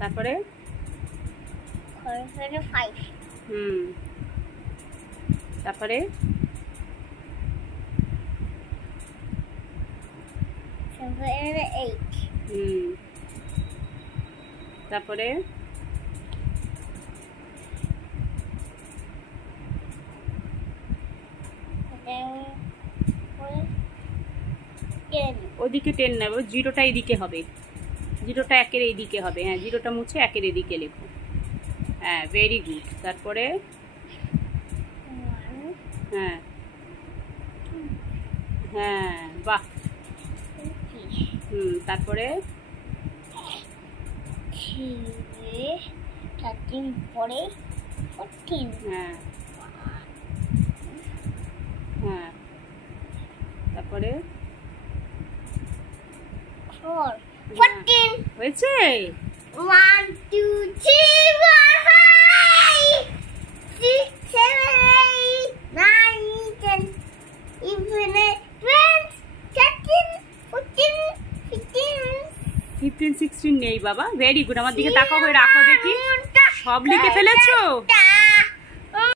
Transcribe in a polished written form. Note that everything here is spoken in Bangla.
তারপরে 5 তারপরে 8 তারপরে ওদিকে 10 নেব, জিরোটা এইদিকে হবে, জিরোটা একের এইদিকে হবে। হ্যাঁ, জিরোটা মুছে একের এদিকে লেখো। হ্যাঁ, ভেরি গুড। তারপরে হ্যাঁ হ্যাঁ, বাহ। তারপরে 13 পরে 14। হ্যাঁ হ্যাঁ, তারপরে 14 হয়েছে। 1 2 3 4 5 6 7 8 9 10 11 12 13 14 15 16 নেই বাবা। Very good. আমার দিকে তাকাও, হয়ে রাখো দেখি। সব লিখে ফেলেছো?